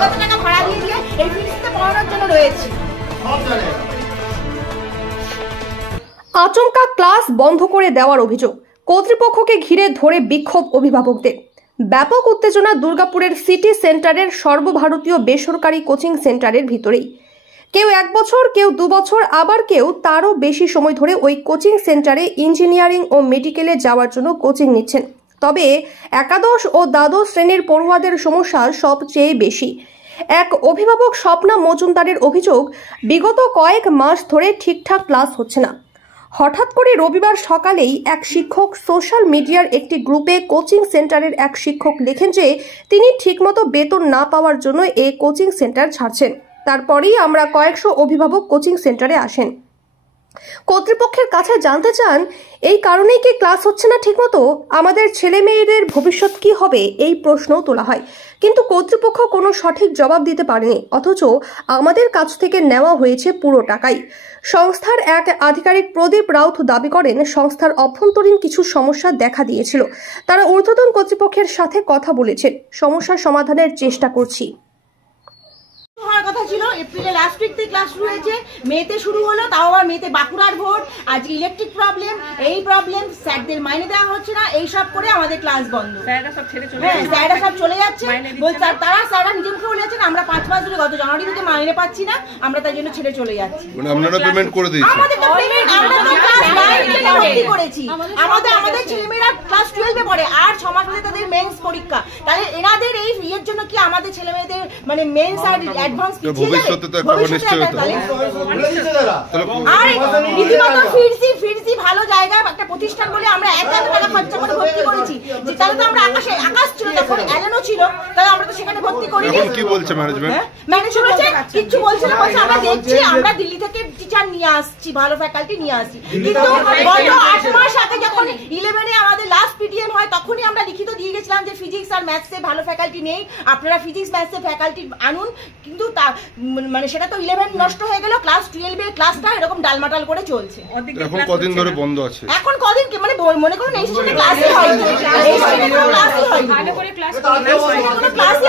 কত টাকা ভাড়া দিয়ে দিয়ে এই ফিজতে পড়ানোর জন্য রয়েছে। আচমকা ক্লাস বন্ধ করে দেওয়ার অভিযোগ, কর্তৃপক্ষকে ঘিরে ধরে বিক্ষোভ অভিভাবকদের। ব্যাপক উত্তেজনা দুর্গাপুরের সিটি সেন্টারের সর্বভারতীয় বেসরকারি কোচিং সেন্টারের ভিতরেই। কেউ 1 বছর, কেউ 2 বছর, আবার কেউ তারও বেশি সময় ধরে ওই কোচিং সেন্টারে ইঞ্জিনিয়ারিং ও মেডিকেলে যাওয়ার জন্য কোচিং নিচ্ছেন। তবে একাদশ ও দ্বাদশ শ্রেণীর পড়ুয়াদের সমস্যা সবচেয়ে বেশি। এক অভিভাবক স্বপ্না মজুমদারের অভিযোগ, বিগত কয়েক মাস ধরে ঠিকঠাক ক্লাস হচ্ছে না। হঠাৎ করে রবিবার সকালেই এক শিক্ষক সোশ্যাল মিডিয়ার একটি গ্রুপে কোচিং সেন্টারের এক শিক্ষক লেখেন যে তিনি ঠিকমতো বেতন না পাওয়ার জন্য এই কোচিং সেন্টার ছাড়ছেন। তারপরেই আমরা কয়েকশো অভিভাবক কোচিং সেন্টারে আসেন। কর্তৃপক্ষের কাছে জানতে চান, এই কারণেই কি ক্লাস হচ্ছে না ঠিকমতো, আমাদের ছেলে মেয়েদের ভবিষ্যৎ কি হবে, এই প্রশ্ন তোলা হয়। কিন্তু কর্তৃপক্ষ কোনো সঠিক জবাব দিতে পারেনি, অথচ আমাদের কাছ থেকে নেওয়া হয়েছে পুরো টাকাই। সংস্থার এক আধিকারিক প্রদীপ রাউত দাবি করেন, সংস্থার অভ্যন্তরীণ কিছু সমস্যা দেখা দিয়েছিল। তারা ঊর্ধ্বতন কর্তৃপক্ষের সাথে কথা বলেছেন, সমস্যার সমাধানের চেষ্টা করছি। কথা ছিল এপ্রিলে লাস্ট উইক থেকে ক্লাস শুরু হয়েছে, মেতে শুরু হলো, তাও আবার মেতে বাঁকুড়ার ভোট, আজকে ইলেকট্রিক প্রবলেম, এই প্রবলেম, স্যারদের মাইনে দেওয়া হচ্ছে না, এই সব করে আমাদের ক্লাস বন্ধ। স্যাররা সব চলে যাচ্ছে, বলছে তারা স্যাররা নিজে মুখে বলেছেন আমরা 5 মাস ধরে গত জানুয়ারি থেকে মাইনে পাচ্ছি না, আমরা তাই জন্য ছেড়ে চলে যাচ্ছি। আপনারা পেমেন্ট করে দিয়েছেন? আমাদের তো পেমেন্ট, আমরা তো ক্লাস 9 থেকে ভর্তি করেছি, আমাদের ছেলেমেয়েরা ক্লাস 12 এ পড়ে, আর 6 মাস ধরে তাদের মেন্স পরীক্ষা। তাহলে এনাদের এই ইয়ের জন্য কি আমাদের ছেলেমেয়েদের মানে মেন্স আর অ্যাডভান্স ভবিষ্যতে তো একটা অনিশ্চয়তা। আর রীতিমতো ফিরছি ভালো জায়গায় একটা প্রতিষ্ঠান বলে আমরা 1 লাখ টাকা খরচা করে ভর্তি করেছি, যে তাহলে তো আমরা আকাশ ছিল, তখন এলেনও ছিল, তাহলে আমরা তো সেখানে ভর্তি করিনি। এখন কি বলছে ম্যানেজমেন্ট? ম্যানেজমেন্ট কিছু বলছে না, বলছে আমরা দেখছি, আমরা দিল্লি থেকে টিচার নিয়ে আসছি, ভালো ফ্যাকাল্টি নিয়ে আসছি। কিন্তু গত 8 মাস আগে যখন 11 এ আমাদের লাস্ট পিটিএম হয়, তখনই আমরা লিখিত দিয়ে গেছিলাম যে ফিজিক্স আর ম্যাথসে ভালো ফ্যাকাল্টি নেই, আপনারা ফিজিক্স ম্যাথসে ফ্যাকাল্টি আনুন। কিন্তু মানে সেটা তো 11 নষ্ট হয়ে গেল, ক্লাস 12 এর ক্লাসটা এরকম ডালমাটাল করে চলছে। এখন কদিন ধরে বন্ধ আছে? এখন কদিন মানে মনে করুন এই সেশনে ক্লাসই হয়, এই সেশনে কোনো ক্লাসই হয়, ভালো করে ক্লাস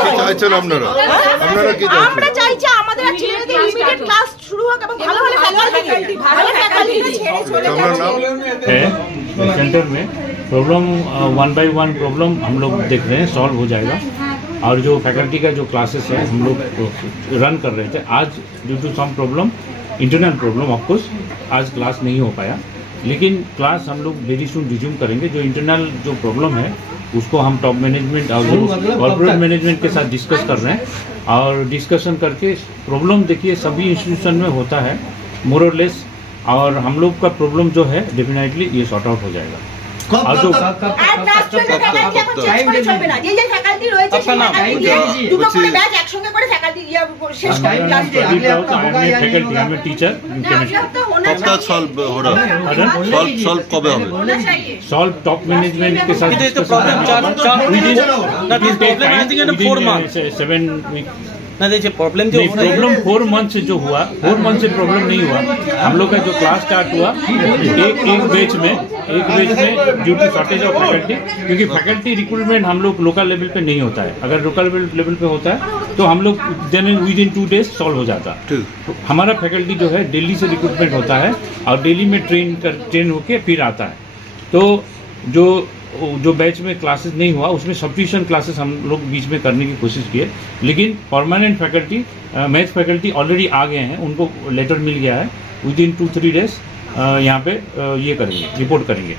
হয়। চাইছেন আপনারা? আপনারা কি চাইছেন? আমরা চাইছি আমাদের ছেলেদের লিমিটেড ক্লাস শুরু হোক এবং ভালো ফ্যাকাল্টি ছেড়ে চলে যাচ্ছে। सेंटर में प्रॉब्लम 1 by 1 प्रॉब्लम हम लोग देख रहे हैं, सॉल्व हो जाएगा। और जो फैकल्टी का जो क्लासेस है हम लोग रन कर रहे थे, आज due to some problem, internal problem of course आज क्लास नहीं हो पाया, लेकिन क्लास हम लोग वेरी सून रिज्यूम करेंगे। जो इंटरनल जो प्रॉब्लम है उसको हम टॉप मैनेजमेंट और कॉर्पोरेट मैनेजमेंट के साथ डिस्कस कर रहे हैं, और डिस्कशन करके प्रॉब्लम देखिए सभी इंस्टीट्यूशन में होता है मोर और लेस, और हम लोग का प्रॉब्लम जो है डेफिनेटली ये सॉर्ट आउट हो जाएगा। और जो टीचर सॉल्व टॉप मैनेजमेंट के साथ 7 वीक ना देखिए प्रॉब्लम 4 मंथ से जो हुआ, 4 मंथ से प्रॉब्लम नहीं हुआ। हम लोग का जो क्लास स्टार्ट हुआ एक बैच में due to shortage of faculty, क्योंकि फैकल्टी रिक्रूटमेंट हम लोग लोकल लेवल पे नहीं होता है। अगर लोकल लेवल पे होता है तो हम लोग then within 2 days solve हो जाता। हमारा फैकल्टी जो है दिल्ली से रिक्रूटमेंट होता है और दिल्ली में ट्रेन होके फिर आता है। तो जो बैच में क्लासेस नहीं हुआ उसमें सब्स्टिट्यूशन क्लासेस हम लोग बीच में करने की कोशिश किए, लेकिन permanent faculty maths faculty already आ गए हैं, उनको लेटर मिल गया है, विद इन 2-3 डेज यहाँ पे ये करेंगे, रिपोर्ट करेंगे।